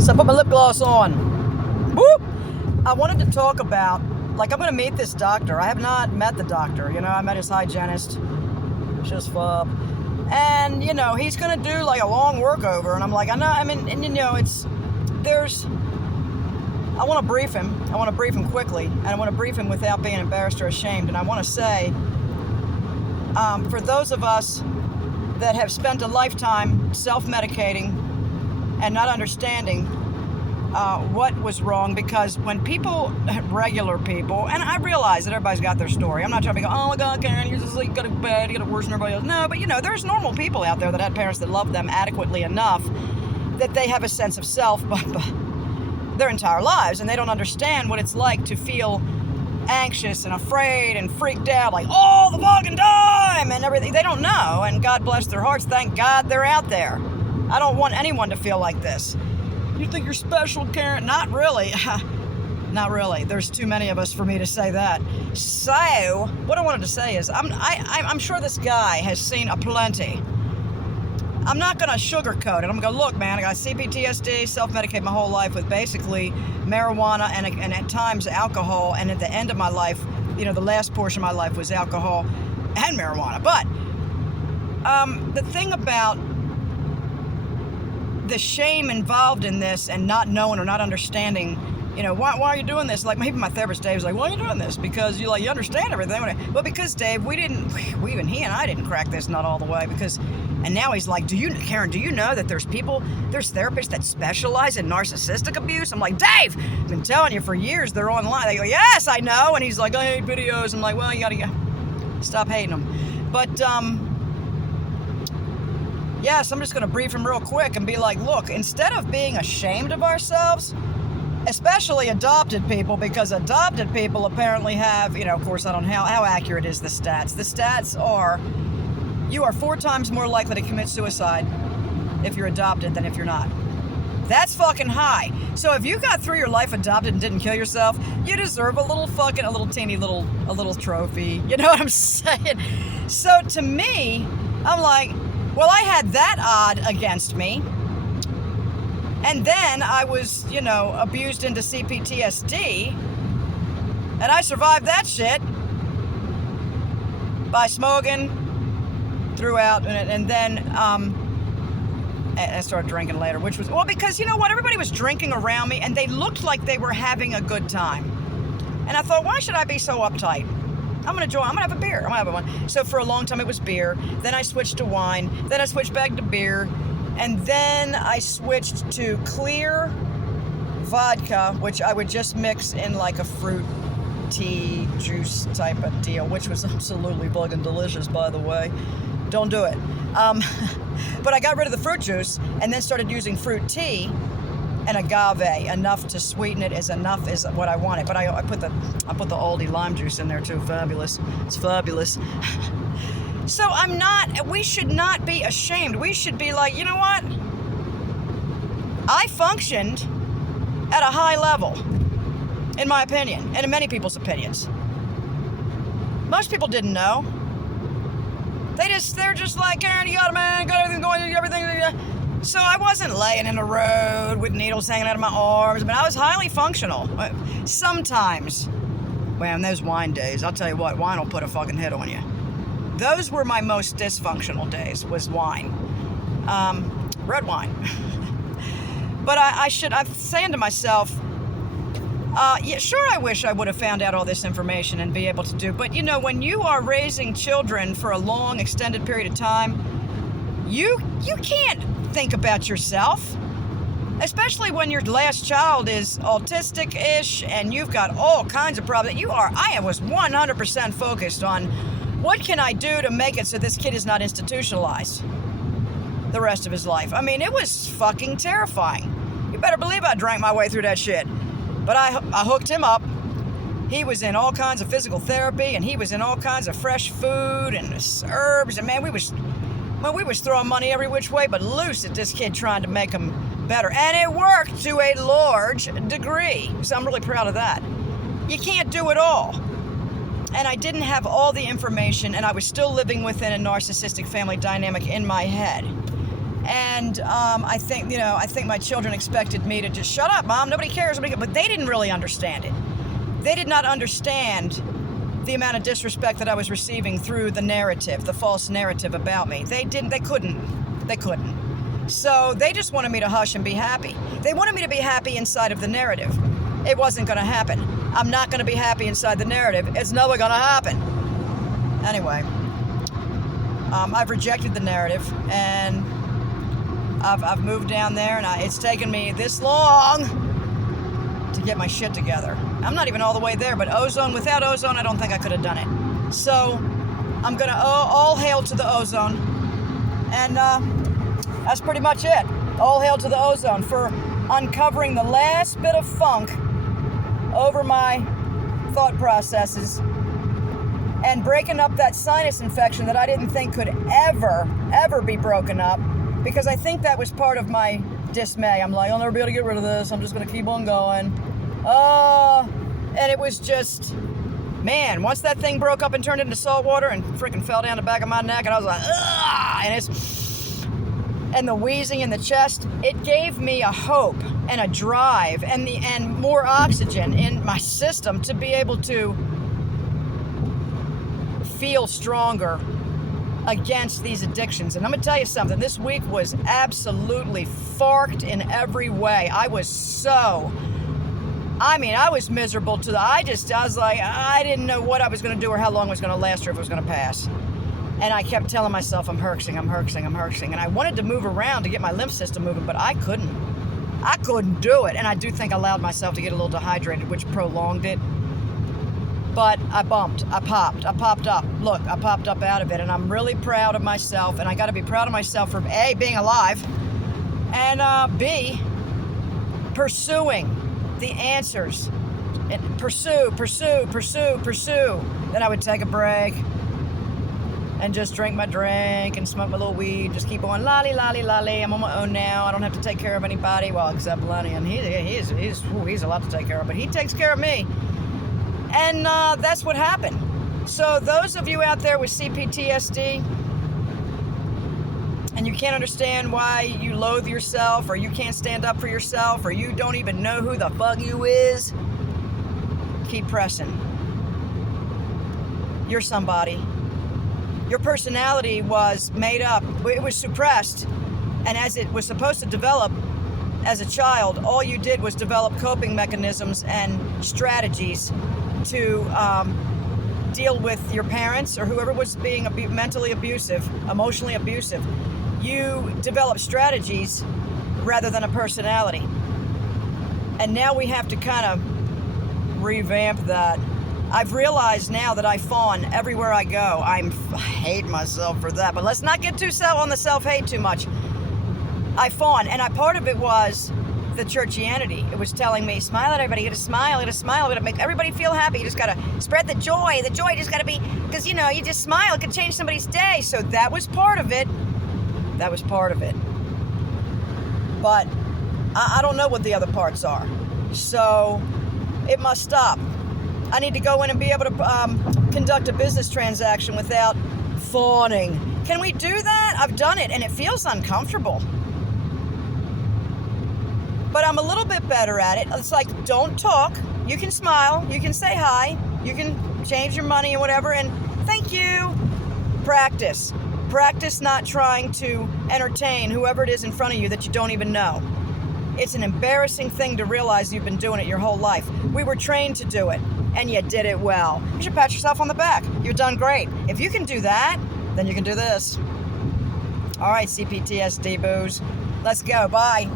So I put my lip gloss on. Whoop! I wanted to talk about, I'm going to meet this doctor. I have not met the doctor. I met his hygienist. She's fub. And, he's going to do, a long workover. And I'm like, I want to brief him. I want to brief him quickly. And I want to brief him without being embarrassed or ashamed. And I want to say, for those of us that have spent a lifetime self-medicating and not understanding what was wrong, because when people, regular people, and I realize that everybody's got their story. I'm not trying to go, oh my God, Karen, you're just got it bad, you got it worse than everybody else. No, but there's normal people out there that had parents that loved them adequately enough that they have a sense of self their entire lives, and they don't understand what it's like to feel anxious and afraid and freaked out all the fucking time and everything. They don't know, and God bless their hearts. Thank God they're out there. I don't want anyone to feel like this. You think you're special, Karen? Not really. Not really. There's too many of us for me to say that. So, what I wanted to say is, I'm sure this guy has seen aplenty. I'm not going to sugarcoat it. I'm going to go, look, man, I got C-PTSD, self-medicate my whole life with basically marijuana and at times alcohol. And at the end of my life, the last portion of my life was alcohol and marijuana. But the thing about the shame involved in this and not knowing or not understanding, why are you doing this? Even my therapist Dave was like, why are you doing this? Because you understand everything. Well, because Dave, even he and I didn't crack this nut all the way, and now he's like, Karen, do you know that there's therapists that specialize in narcissistic abuse? I'm like, Dave, I've been telling you for years, they're online. They go, yes, I know. And he's like, I hate videos. I'm like, well, you gotta stop hating them. But, yes, I'm just going to brief him real quick and be like, look, instead of being ashamed of ourselves, especially adopted people, because adopted people apparently have, of course, I don't know how accurate is the stats. The stats are, you are 4 times more likely to commit suicide if you're adopted than if you're not. That's fucking high. So if you got through your life adopted and didn't kill yourself, you deserve a little trophy. You know what I'm saying? So to me, I'm like, well, I had that odd against me. And then I was, abused into C-PTSD. And I survived that shit by smoking throughout. And then I started drinking later, which was, because you know what? Everybody was drinking around me and they looked like they were having a good time. And I thought, why should I be so uptight? I'm going to have a beer. I'm going to have one. So for a long time it was beer. Then I switched to wine. Then I switched back to beer. And then I switched to clear vodka, which I would just mix in a fruit tea juice type of deal, which was absolutely fucking delicious, by the way. Don't do it. But I got rid of the fruit juice and then started using fruit tea and agave, enough to sweeten it, enough as what I wanted. But I put the Aldi lime juice in there too. Fabulous. It's fabulous. So we should not be ashamed. We should be like, you know what? I functioned at a high level, in my opinion, and in many people's opinions. Most people didn't know. They're just like, Karen, you got everything going, everything. So I wasn't laying in the road with needles hanging out of my arms, but I was highly functional. Sometimes. Well, in those wine days, I'll tell you what, wine will put a fucking hit on you. Those were my most dysfunctional days, was wine. Red wine. But I'm saying to myself, sure, I wish I would have found out all this information and be able to do. But, when you are raising children for a long, extended period of time, you can't think about yourself, especially when your last child is autistic-ish and you've got all kinds of problems. I was 100% focused on what can I do to make it so this kid is not institutionalized the rest of his life. I mean, it was fucking terrifying. You better believe I drank my way through that shit. But I hooked him up. He was in all kinds of physical therapy, and he was in all kinds of fresh food and herbs. And man, we was throwing money every which way but loose at this kid, trying to make him better. And it worked to a large degree. So I'm really proud of that. You can't do it all. And I didn't have all the information, and I was still living within a narcissistic family dynamic in my head. And I think my children expected me to just shut up, Mom, nobody cares. But they didn't really understand it. They did not understand the amount of disrespect that I was receiving through the narrative, the false narrative about me. They couldn't. So they just wanted me to hush and be happy. They wanted me to be happy inside of the narrative. It wasn't going to happen. I'm not going to be happy inside the narrative. It's never going to happen. Anyway, I've rejected the narrative, and I've moved down there, and it's taken me this long to get my shit together. I'm not even all the way there, but without ozone, I don't think I could have done it. So I'm going to all hail to the ozone, and that's pretty much it. All hail to the ozone for uncovering the last bit of funk over my thought processes and breaking up that sinus infection that I didn't think could ever be broken up, because I think that was part of my dismay. I'm like, I'll never be able to get rid of this. I'm just going to keep on going. And it was just, man, once that thing broke up and turned into salt water and freaking fell down the back of my neck, and I was like, ugh, and the wheezing in the chest, it gave me a hope and a drive and more oxygen in my system to be able to feel stronger against these addictions. And I'm gonna tell you something, this week was absolutely farked in every way. I was miserable I was like, I didn't know what I was gonna do or how long it was gonna last or if it was gonna pass. And I kept telling myself, I'm herxing. And I wanted to move around to get my lymph system moving, but I couldn't do it. And I do think I allowed myself to get a little dehydrated, which prolonged it. But I popped up. Look, I popped up out of it, and I'm really proud of myself, and I got to be proud of myself for A, being alive, and B, pursuing the answers. And pursue. Then I would take a break and just drink my drink and smoke my little weed, just keep on lolly. I'm on my own now. I don't have to take care of anybody, well, except Lenny, and he's a lot to take care of, but he takes care of me. And that's what happened. So those of you out there with C-PTSD, and you can't understand why you loathe yourself, or you can't stand up for yourself, or you don't even know who the fuck you is, keep pressing. You're somebody. Your personality was made up. It was suppressed. And as it was supposed to develop as a child, all you did was develop coping mechanisms and strategies to deal with your parents or whoever was being mentally abusive, emotionally abusive. You develop strategies rather than a personality. And now we have to kind of revamp that. I've realized now that I fawn everywhere I go. I hate myself for that, but let's not get too on the self-hate too much. I fawn, and part of it was the churchianity. It was telling me, smile at everybody, you gotta smile, you gotta make everybody feel happy, you just gotta spread the joy just gotta be, because you just smile, it could change somebody's day. So that was part of it. But I don't know what the other parts are. So it must stop. I need to go in and be able to conduct a business transaction without fawning. Can we do that? I've done it, and it feels uncomfortable. But I'm a little bit better at it. It's like, don't talk. You can smile. You can say hi. You can change your money or whatever, and thank you. Practice. Practice not trying to entertain whoever it is in front of you that you don't even know. It's an embarrassing thing to realize you've been doing it your whole life. We were trained to do it, and you did it well. You should pat yourself on the back. You've done great. If you can do that, then you can do this. All right, C-PTSD boos. Let's go. Bye.